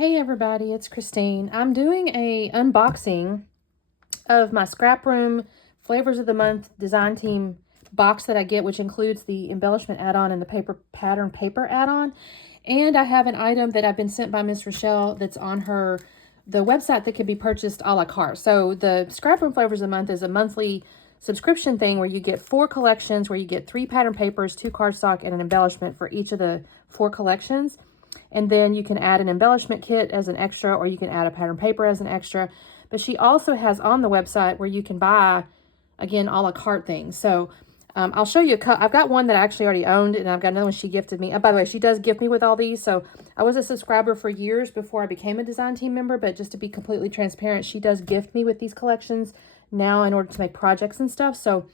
Hey everybody, it's Christine. I'm doing a unboxing of my Scrap Room Flavors of the Month Design Team box that I get, which includes the embellishment add-on and the paper pattern paper add-on. And I have an item that I've been sent by Miss Rochelle that's on the website that can be purchased a la carte. So the Scrap Room Flavors of the Month is a monthly subscription thing where you get 4 collections, where you get 3 pattern papers, 2 cardstock, and an embellishment for each of the 4 collections. And then you can add an embellishment kit as an extra, or you can add a pattern paper as an extra. But she also has on the website where you can buy, again, a la carte things. So I'll show you I've got one that I actually already owned, and I've got another one she gifted me. By the way, she does gift me with all these. So I was a subscriber for years before I became a design team member, but just to be completely transparent, she does gift me with these collections now in order to make projects and stuff. So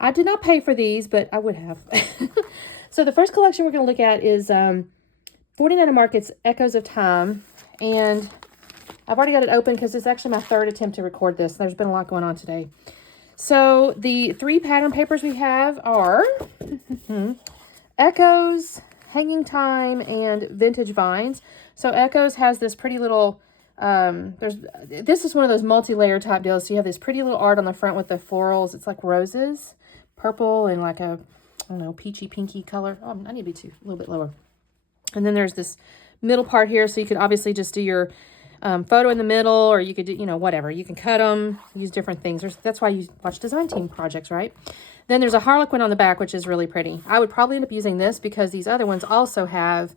I did not pay for these, but I would have. So the first collection we're going to look at is 49 Market's Echoes of Time, and I've already got it open because it's actually my 3rd attempt to record this. There's been a lot going on today. So the 3 pattern papers we have are Echoes, Hanging Time, and Vintage Vines. So Echoes has this pretty little, this is one of those multi-layer type deals. So you have this pretty little art on the front with the florals. It's like roses, purple, and like a, I don't know, peachy pinky color. Oh, I need to be a little bit lower. And then there's this middle part here, so you could obviously just do your photo in the middle, or you could do, whatever. You can cut them, use different things. That's why you watch design team projects, right? Then there's a Harlequin on the back, which is really pretty. I would probably end up using this because these other ones also have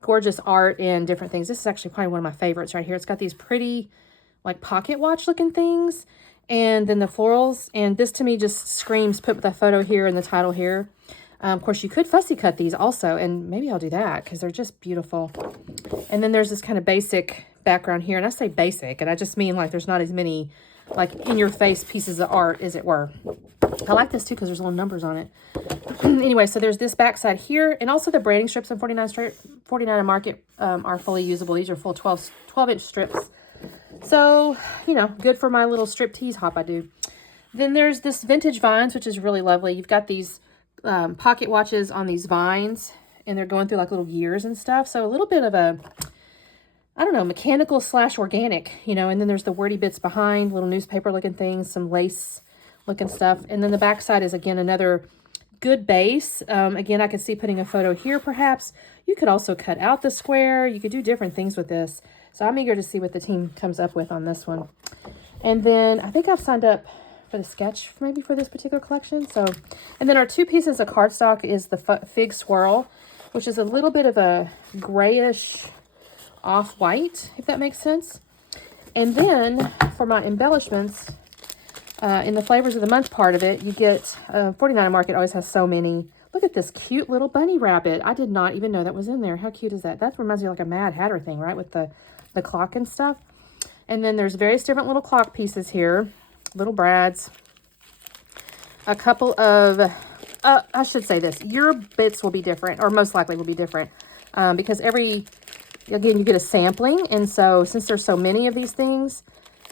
gorgeous art and different things. This is actually probably one of my favorites right here. It's got these pretty, like, pocket watch looking things, and then the florals. And this to me just screams, put the photo here and the title here. Of course, you could fussy cut these also, and maybe I'll do that because they're just beautiful. And then there's this kind of basic background here, and I say basic, and I just mean like there's not as many like in-your-face pieces of art, as it were. I like this too because there's little numbers on it. Anyway, so there's this backside here, and also the branding strips on 49 Market are fully usable. These are full 12-inch strips. So, good for my little strip tease hop I do. Then there's this Vintage Vines, which is really lovely. You've got these pocket watches on these vines, and they're going through like little gears and stuff. So a little bit of a, I don't know, mechanical / organic, and then there's the wordy bits behind, little newspaper looking things, some lace looking stuff. And then the back side is, again, another good base. Again, I could see putting a photo here perhaps. You could also cut out the square. You could do different things with this. So I'm eager to see what the team comes up with on this one. And then I think I've signed up for the sketch maybe for this particular collection. So, and then our 2 pieces of cardstock is the Fig Swirl, which is a little bit of a grayish off-white, if that makes sense. And then for my embellishments, in the Flavors of the Month part of it, you get 49 Market always has so many. Look at this cute little bunny rabbit. I did not even know that was in there. How cute is that? That reminds me of like a Mad Hatter thing, right? With the clock and stuff. And then there's various different little clock pieces here. Little brads, a couple of, I should say this, your bits will be different, or most likely will be different, because again, you get a sampling, and so since there's so many of these things,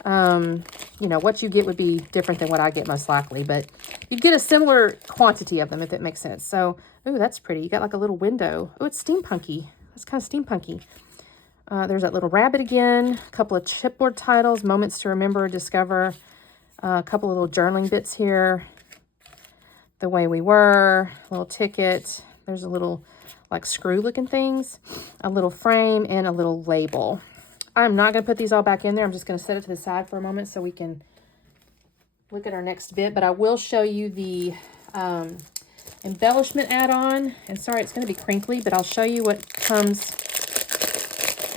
what you get would be different than what I get most likely, but you'd get a similar quantity of them, if that makes sense. So, ooh, that's pretty. You got like a little window. Oh, it's steampunky. It's kind of steampunky. There's that little rabbit again, a couple of chipboard titles, Moments to Remember, Discover, a couple of little journaling bits here. The Way We Were, a little ticket. There's a little like screw looking things, a little frame, and a little label. I'm not going to put these all back in there. I'm just going to set it to the side for a moment so we can look at our next bit. But I will show you the embellishment add-on. And sorry, it's going to be crinkly, but I'll show you what comes.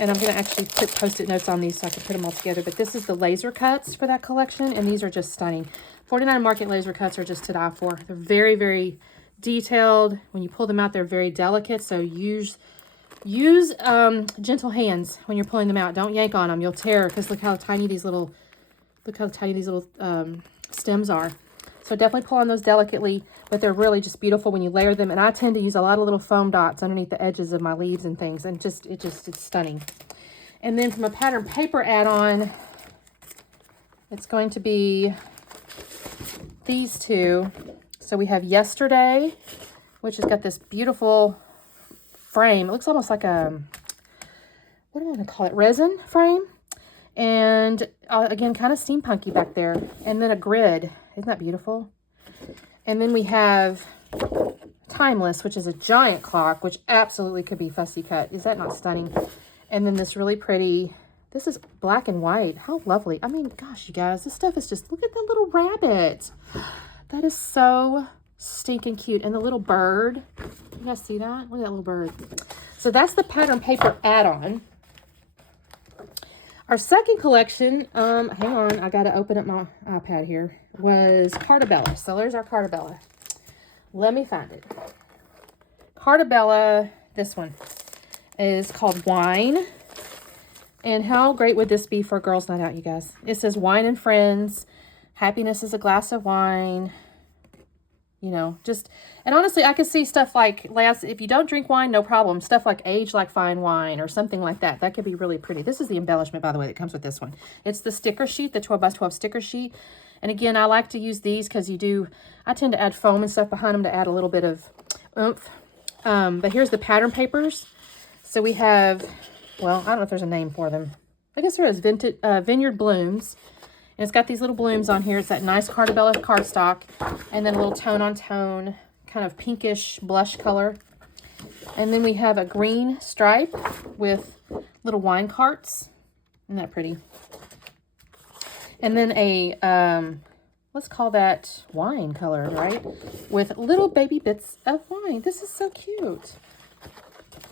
And I'm going to actually put Post-it notes on these so I can put them all together. But this is the laser cuts for that collection, and these are just stunning. 49 Market laser cuts are just to die for. They're very, very detailed. When you pull them out, they're very delicate. So use gentle hands when you're pulling them out. Don't yank on them. You'll tear, because look how tiny these little stems are. So definitely pull on those delicately, but they're really just beautiful when you layer them. And I tend to use a lot of little foam dots underneath the edges of my leaves and things. And it's stunning. And then from a pattern paper add-on, it's going to be these 2. So we have Yesterday, which has got this beautiful frame. It looks almost like a what do I want to call it? Resin frame. And again, kind of steampunky back there. And then a grid. Isn't that beautiful? And then we have Timeless, which is a giant clock, which absolutely could be fussy cut. Is that not stunning? And then this really pretty, this is black and white. How lovely. I mean, gosh, you guys, this stuff is just, look at that little rabbit. That is so stinking cute. And the little bird, you guys see that? Look at that little bird. So that's the pattern paper add-on. Our second collection, hang on, I got to open up my iPad here, was Cardabella. So there's our Cardabella. Let me find it. Cardabella, this one, is called Wine. And how great would this be for a girls' night out, you guys? It says wine and friends. Happiness is a glass of wine. You know, just, and honestly, I could see stuff like, if you don't drink wine, no problem. Stuff like age like fine wine or something like that. That could be really pretty. This is the embellishment, by the way, that comes with this one. It's the sticker sheet, the 12 by 12 sticker sheet. And again, I like to use these because I tend to add foam and stuff behind them to add a little bit of oomph. But here's the pattern papers. So we have, well, I don't know if there's a name for them. I guess there is Vineyard Blooms. And it's got these little blooms on here. It's that nice Cardabella cardstock. And then a little tone-on-tone, kind of pinkish blush color. And then we have a green stripe with little wine carts. Isn't that pretty? And then a, let's call that wine color, right? With little baby bits of wine. This is so cute.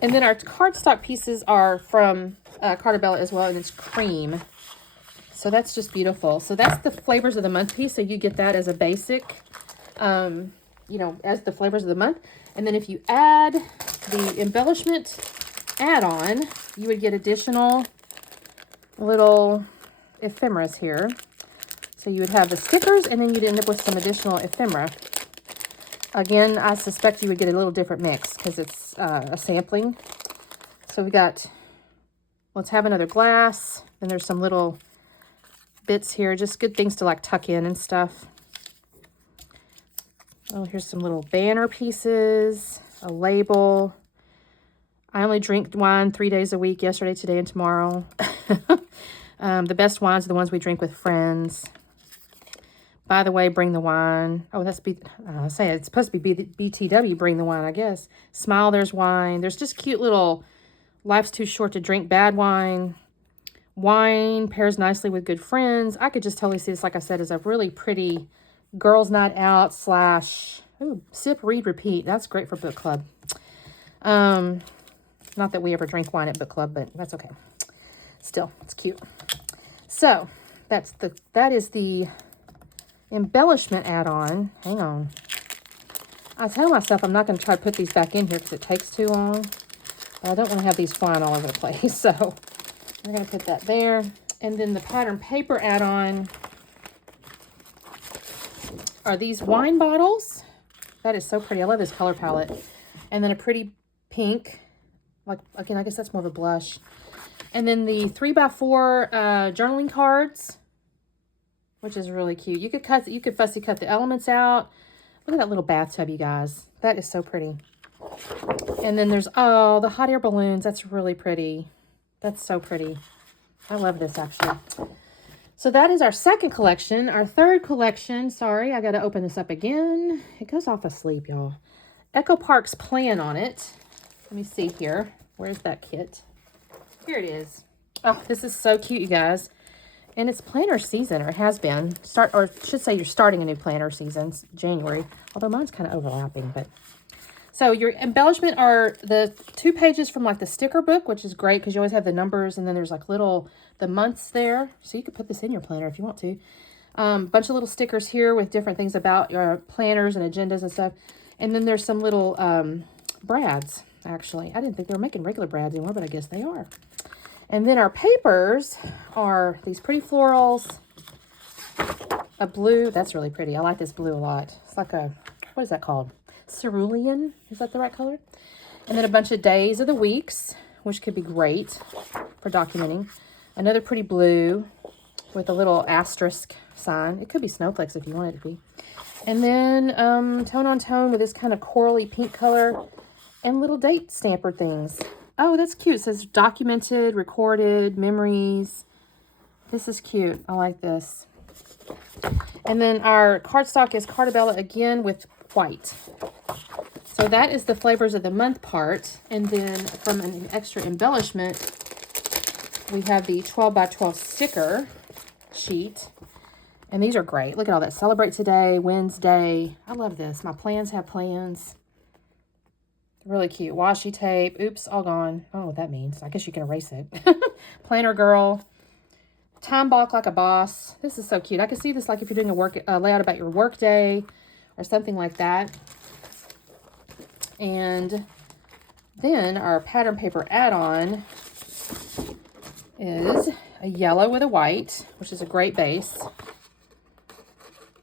And then our cardstock pieces are from Cardabella as well, and it's cream. So that's just beautiful. So that's the flavors of the month piece. So you get that as a basic, you know, as the flavors of the month. And then if you add the embellishment add-on, you would get additional little ephemeras here. So you would have the stickers, and then you'd end up with some additional ephemera. Again, I suspect you would get a little different mix because it's a sampling. So we got, let's have another glass. Then there's some little bits here, just good things to like tuck in and stuff. Oh, here's some little banner pieces, a label. I only drink wine 3 days a week, yesterday, today, and tomorrow. The best wines are the ones we drink with friends. By the way, bring the wine. Oh, that's it's supposed to be BTW, bring the wine, I guess. Smile, there's wine. There's just cute little, life's too short to drink bad wine. Wine pairs nicely with good friends. I could just totally see this, like I said, as a really pretty girls' night out / sip, read, repeat. That's great for book club. Not that we ever drink wine at book club, but that's okay. Still, it's cute. So that is the embellishment add-on. Hang on. I tell myself I'm not going to try to put these back in here because it takes too long. But I don't want to have these flying all over the place, so we're going to put that there. And then the pattern paper add-on are these wine bottles. That is so pretty. I love this color palette. And then a pretty pink. Like, again, I guess that's more of a blush. And then the 3x4 journaling cards, which is really cute. You could fussy cut the elements out. Look at that little bathtub, you guys. That is so pretty. And then there's, oh, the hot air balloons. That's really pretty. That's so pretty. I love this, actually. So that is our second collection. Our third collection, sorry, I got to open this up again. It goes off asleep, y'all. Echo Park's plan on it. Let me see here. Where's that kit? Here it is. Oh, this is so cute, you guys. And it's planner season, or has been. Or should say you're starting a new planner season, January. Although mine's kind of overlapping, but. So your embellishment are the 2 pages from like the sticker book, which is great because you always have the numbers, and then there's like the months there. So you could put this in your planner if you want to. Bunch of little stickers here with different things about your planners and agendas and stuff. And then there's some little brads, actually. I didn't think they were making regular brads anymore, but I guess they are. And then our papers are these pretty florals. A blue. That's really pretty. I like this blue a lot. It's like a, what is that called? Cerulean. Is that the right color? And then a bunch of days of the weeks, which could be great for documenting. Another pretty blue with a little asterisk sign. It could be snowflakes if you want it to be. And then tone on tone with this kind of corally pink color and little date stamper things. Oh, that's cute. It says documented, recorded, memories. This is cute. I like this. And then our cardstock is Cardabella again with white. So that is the flavors of the month part. And then from an extra embellishment, we have the 12 by 12 sticker sheet. And these are great. Look at all that. Celebrate today, Wednesday. I love this. My plans have plans. Really cute. Washi tape. Oops, all gone. I don't know what that means. I guess you can erase it. Planner girl. Time block like a boss. This is so cute. I can see this like if you're doing a layout about your work day or something like that. And then our pattern paper add-on is a yellow with a white, which is a great base.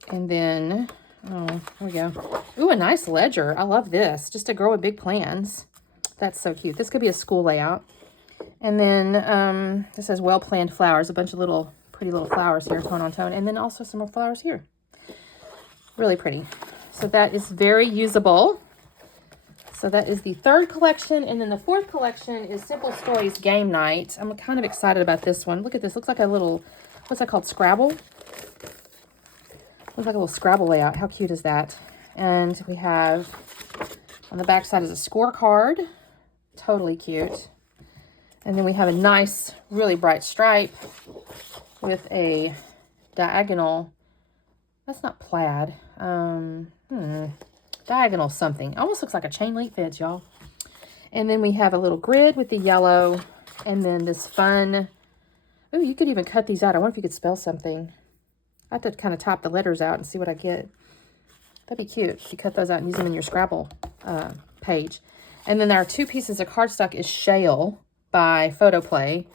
And then, oh, here we go. Ooh, a nice ledger. I love this. Just a girl with big plans. That's so cute. This could be a school layout. And then this says well-planned flowers. A bunch of little, pretty little flowers here, tone on tone. And then also some more flowers here. Really pretty. So that is very usable. So that is the third collection. And then the fourth collection is Simple Stories Game Night. I'm kind of excited about this one. Look at this. Looks like a little, what's that called? Scrabble? Looks like a little Scrabble layout. How cute is that? And we have, on the back side is a scorecard. Totally cute. And then we have a nice, really bright stripe with a diagonal. That's not plaid. Diagonal something. Almost looks like a chain link fence, y'all. And then we have a little grid with the yellow. And then this fun. Oh, you could even cut these out. I wonder if you could spell something. I have to kind of top the letters out and see what I get. That'd be cute if you cut those out and use them in your Scrabble page. And then our two pieces of cardstock is Shale by Photoplay,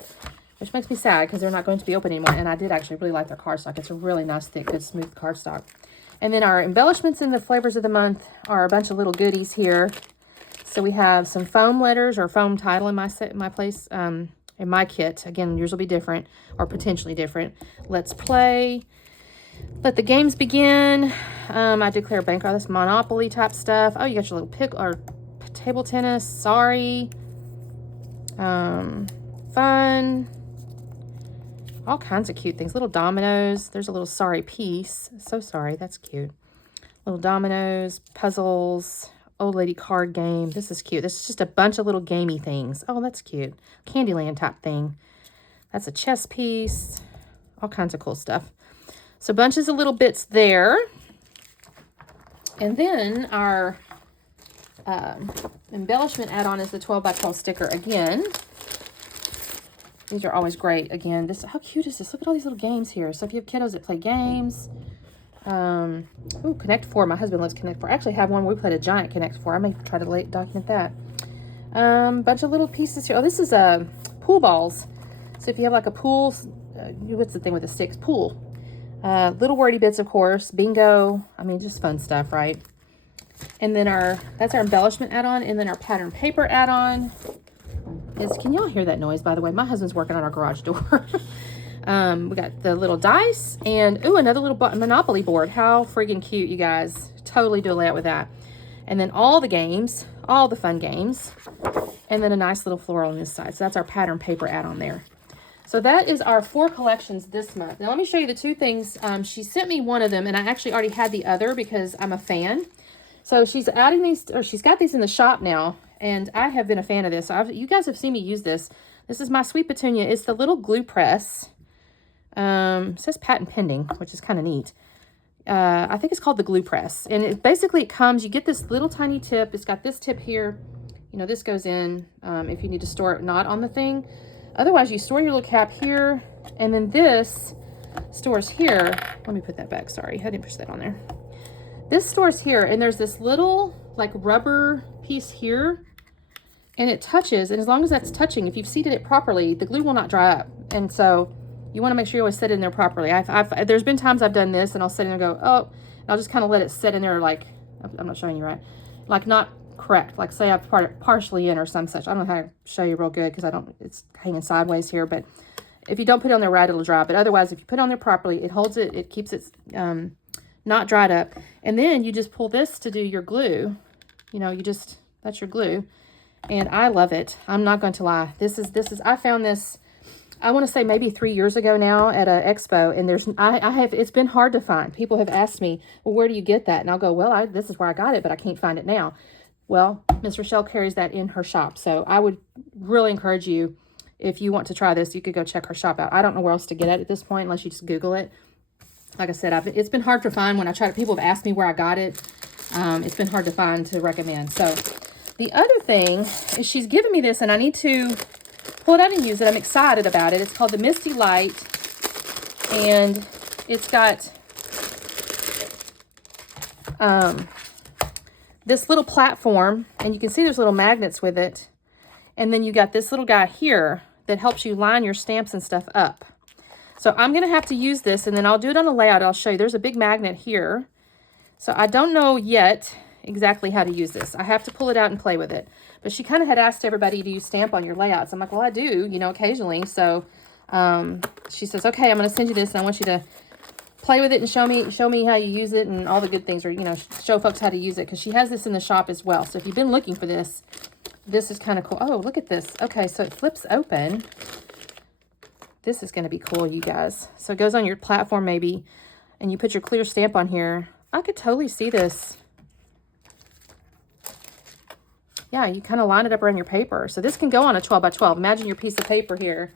which makes me sad because they're not going to be open anymore. And I did actually really like their cardstock. It's a really nice, thick, good, smooth cardstock. And then our embellishments in the flavors of the month are a bunch of little goodies here. So we have some foam letters or foam title in my place, in my kit. Again, yours will be different or potentially different. Let's play. Let the games begin. I declare bank, this Monopoly type stuff. Oh, you got your little or table tennis. Sorry. Fun. All kinds of cute things. Little dominoes. There's a little sorry piece. So sorry. That's cute. Little dominoes, puzzles, old lady card game. This is cute. This is just a bunch of little gamey things. Oh, that's cute. Candyland type thing. That's a chess piece. All kinds of cool stuff. So bunches of little bits there. And then our embellishment add-on is the 12 by 12 sticker again. These are always great. Again, this, how cute is this? Look at all these little games here. So if you have kiddos that play games, ooh, Connect 4. My husband loves Connect 4. I actually have one where we played a giant Connect 4. I may try to document that. Bunch of little pieces here. Oh, this is pool balls. So if you have like a pool, what's the thing with the sticks? Pool. Little wordy bits, of course. Bingo. I mean, just fun stuff, right? And then that's our embellishment add-on. And then our pattern paper add-on is, can y'all hear that noise, by the way? My husband's working on our garage door. We got the little dice and, ooh, another little Monopoly board. How friggin' cute, you guys. Totally do a layout with that. And then all the games, all the fun games. And then a nice little floral on this side. So that's our pattern paper add-on there. So that is our 4 collections this month. Now let me show you the 2 things. She sent me one of them, and I actually already had the other because I'm a fan. So she's adding these, or she's got these in the shop now, and I have been a fan of this. So you guys have seen me use this. This is my Sweet Petunia. It's the little glue press. It says patent pending, which is kind of neat. I think it's called the glue press. And it comes, you get this little tiny tip. It's got this tip here. You know, this goes in if you need to store it not on the thing. Otherwise, you store your little cap here, and then this stores here. Let me put that back. Sorry, I didn't push that on there. This stores here, and there's this little, like, rubber piece here, and it touches, and as long as that's touching, if you've seated it properly, the glue will not dry up. And so you want to make sure you always set it in there properly. There's been times I've done this, and I'll sit in there and go, oh, and I'll just kind of let it sit in there like, I'm not showing you right, like not correct, like say I've partially in or some such. I don't know how to show you real good because it's hanging sideways here, but if you don't put it on there right, it'll dry. But otherwise, if you put it on there properly, it holds it, it keeps it not dried up. And then you just pull this to do your glue. You know, that's your glue. And I love it. I'm not going to lie. I found this, I want to say maybe 3 years ago now at a expo, and it's been hard to find. People have asked me, well, where do you get that? And I'll go, well, this is where I got it, but I can't find it now. Well, Miss Rochelle carries that in her shop. So I would really encourage you, if you want to try this, you could go check her shop out. I don't know where else to get it at this point, unless you just Google it. Like I said, it's been hard to find when I try to, people have asked me where I got it. It's been hard to find to recommend. So the other thing is she's given me this, and I need to pull it out and use it. I'm excited about it. It's called the Misti Lite, and it's got this little platform, and you can see there's little magnets with it. And then you got this little guy here that helps you line your stamps and stuff up. So I'm going to have to use this, and then I'll do it on a layout. I'll show you. There's a big magnet here. So I don't know yet exactly how to use this. I have to pull it out and play with it. But she kind of had asked everybody, do you stamp on your layouts? I'm like, well, I do, you know, occasionally. So she says, okay, I'm going to send you this, and I want you to play with it and show me how you use it and all the good things, or, you know, show folks how to use it, because she has this in the shop as well. So if you've been looking for this, this is kind of cool. Oh, look at this. Okay, so it flips open. This is going to be cool, you guys. So it goes on your platform maybe, and you put your clear stamp on here. I could totally see this. Yeah, you kind of line it up around your paper. So this can go on a 12 by 12. Imagine your piece of paper here.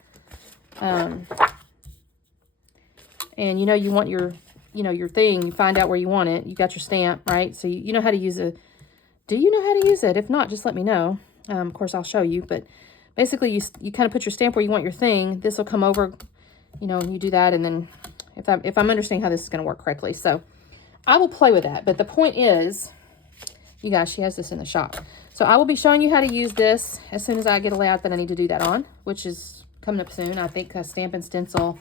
And you know, you want your, you know, your thing. You find out where you want it. You got your stamp, right? So you know how to use it. Do you know how to use it? If not, just let me know. Of course, I'll show you. But basically, you kind of put your stamp where you want your thing. This will come over, you know, and you do that. And then if I'm understanding how this is going to work correctly. So I will play with that. But the point is, you guys, she has this in the shop. So I will be showing you how to use this as soon as I get a layout that I need to do that on, which is coming up soon. I think Stamp and Stencil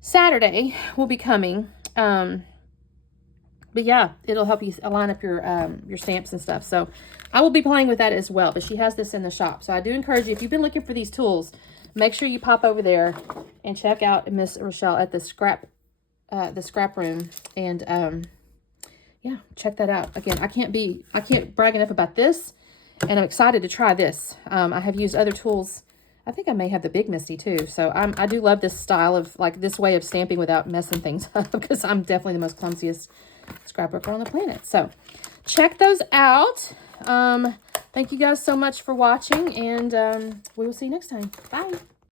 Saturday will be coming. But yeah, it'll help you line up your stamps and stuff. So I will be playing with that as well. But she has this in the shop. So I do encourage you, if you've been looking for these tools, make sure you pop over there and check out Miss Rochelle at the scrap room. And yeah, check that out. Again, I can't brag enough about this, and I'm excited to try this. I have used other tools. I think I may have the big Misti too. So I do love this style of, like, this way of stamping without messing things up, because I'm definitely the most clumsiest scrapbooker on the planet. So check those out. Thank you guys so much for watching, and we will see you next time. Bye.